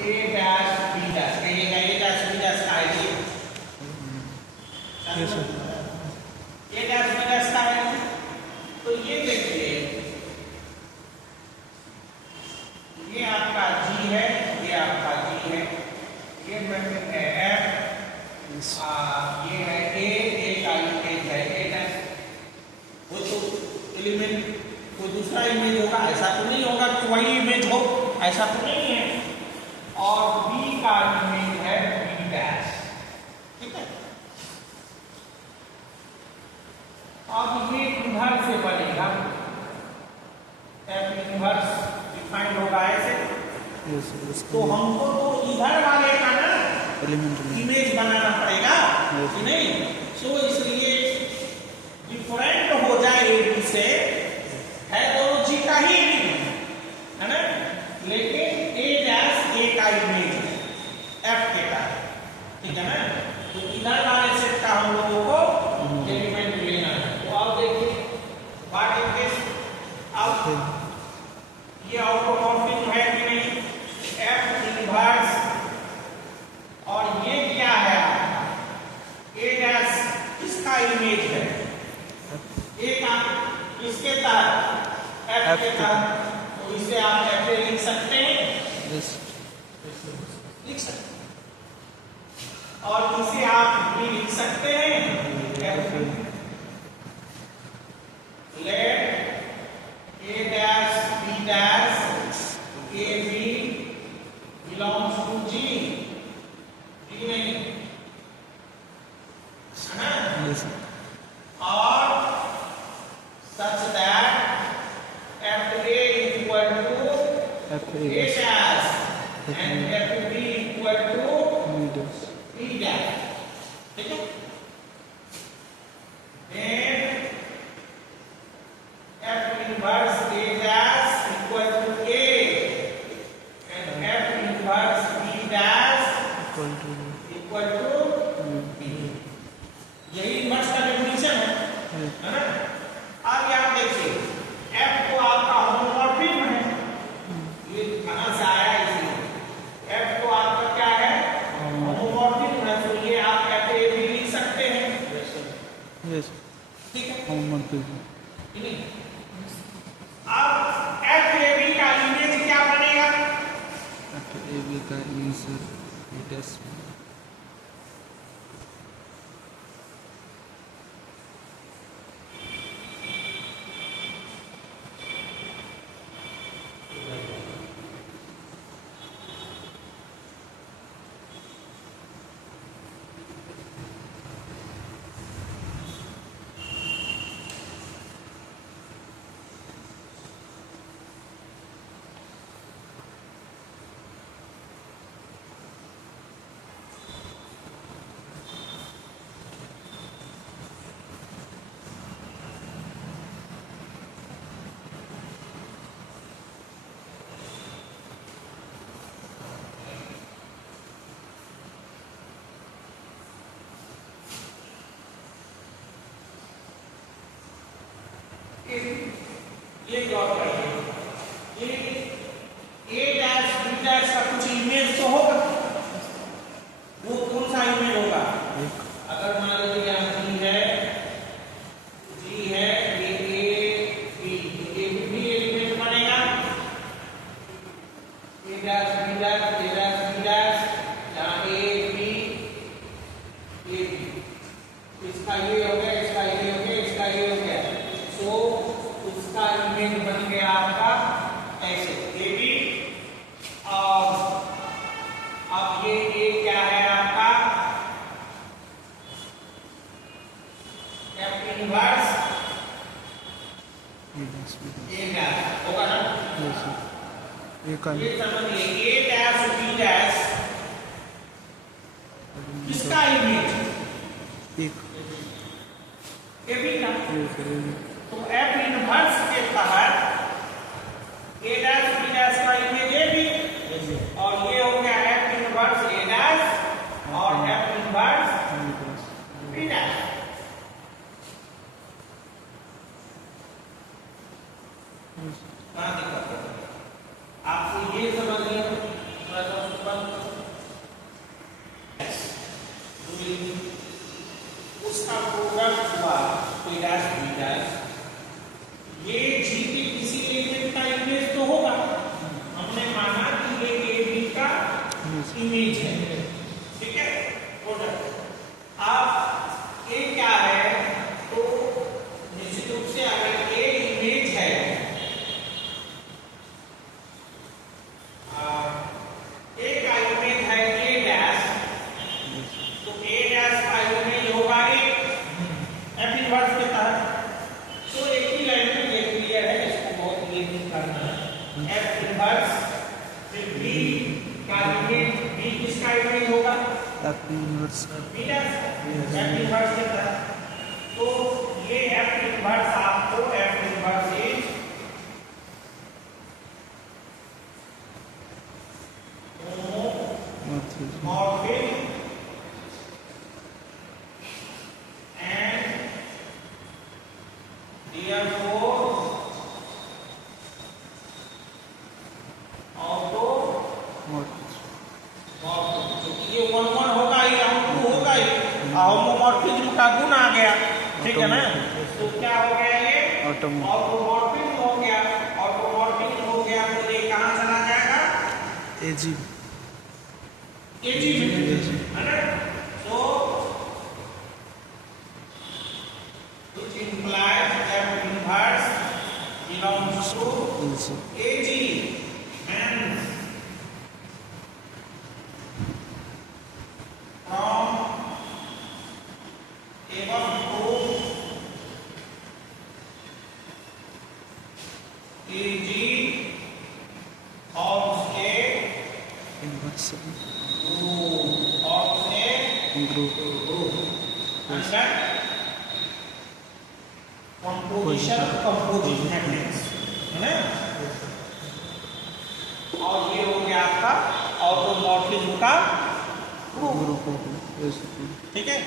ए dash B dash, कहिएगा A dash B dash का ID A dash B dash का ID. तो ये देखिए ये आपका जी है, ये आपका जी है, ये मैट्रिक्स है एफ, ये है ए का इमेज है ए डैश। वो तो एलिमेंट कोई दूसरा इमेज होगा, ऐसा तो नहीं होगा कि वही इमेज हो, ऐसा तो नहीं है। और बी का इमेज है बी डैश, ठीक है। अब ये इधर से बनेगा, एफ इनवर्स डिफाइंड होगा ऐसे। तो हमको तो इधर वाले का ना इमेज बनाना पड़ेगा कि नहीं। सो इसलिए डिफरेंट हो जाए ए बी से, है दोनों जी का ही इमेज है ना, लेकिन ए डैश ए का इमेज है एफ के का, ठीक है ना। तो इधर वाले सेट का हम लोगों को एलिमेंट लेना है। तो आप देखिए व्हाट इज दिस, अब ये ऑटोमॉर्फिज्म है कि नहीं, एफ इनवर्स, और ये क्या है ए डैश इसका इमेज है ए का, इसके तहत एफ के तहत। तो इसे आप एफ ए लिख सकते हैं, लिख सकते हैं, और इसे आप भी लिख सकते हैं F let A dash B dash A B belongs to G, G नहीं है ना, और such that f a equal to a dash and f b equal to b dash, ठीक है। then f inverse a dash equal to a and f inverse b dash equal to b, यही inverse का definition है ना। अब आप देखिए f को आपका होमोमॉर्फिज्म है, ये कहां से आया, इसलिए f को आपका क्या है होमोमॉर्फिज्म है। तो ये आप कहते हैं भी लिख सकते हैं, ठीक है होमोमॉर्फिज्म। अब f a b का इमेज क्या बनेगा, एफ ए बी का इमेज ए डैश ये प्लॉट करिए, ये ए डैश बी डैश का कुछ इमेज तो होगा, वो कौन सा इमेज होगा, अगर मान लीजिए यहाँ जी है ये ए बी एलिमेंट बनेगा, ए डैश बी डैश जहाँ ए बी इसका ये हो गया, इसका ये हो गया, इसका ये हो गया। सो उसका इमेज बन गया आपका ऐसे ए बी, और अब ये ए क्या है आपका एफ इनवर्स ए डैश होगा ना, ये समझिए ए डैश बी डैश किसका इमेज ए बी का। तो एफ इनवर्स के तहत ए डैश बी डैश का इमेज ए बी, और ये हो गया एफ इनवर्स ए डैश और एफ इनवर्स बी डैश। कहाँ दिक्कत है आपको, ये समझ लिया थोड़ा सा इमेज है, ठीक है, प्रोडक्ट। अब ए क्या है, तो निश्चित रूप से अगर ए इमेज है, ए का इमेज है ए डैश, तो ए डैश का इमेज होगा ए एफ इनवर्स के तहत। तो एक ही लाइन में ये क्लियर है, इसको बहुत क्लियर करना है। एफ इनवर्स फिर बी का इमेज, बी किसका इमेज होगा, F inverse B dash F inverse के तहत। तो ये एफ इनवर्स आपको F inverse isomorphic and therefore auto क्योंकि ये 1 1 होगा ही, 2 होगा ही, होमोमॉर्फिज्म का गुण आ गया, ठीक है ना। तो क्या हो गया, ये ऑटोमॉर्फिज्म हो गया। ऑटोमॉर्फिज्म हो गया तो ये कहाँ चला जाएगा, एजी एजी है ना। So which implies F inverse belongs to AG, and from above proof AG of A inverse of A group and that composition composite matrix है ना। और ये हो गया आपका ऑटोमॉर्फिज्म का प्रूफ, ग्रुप ठीक है।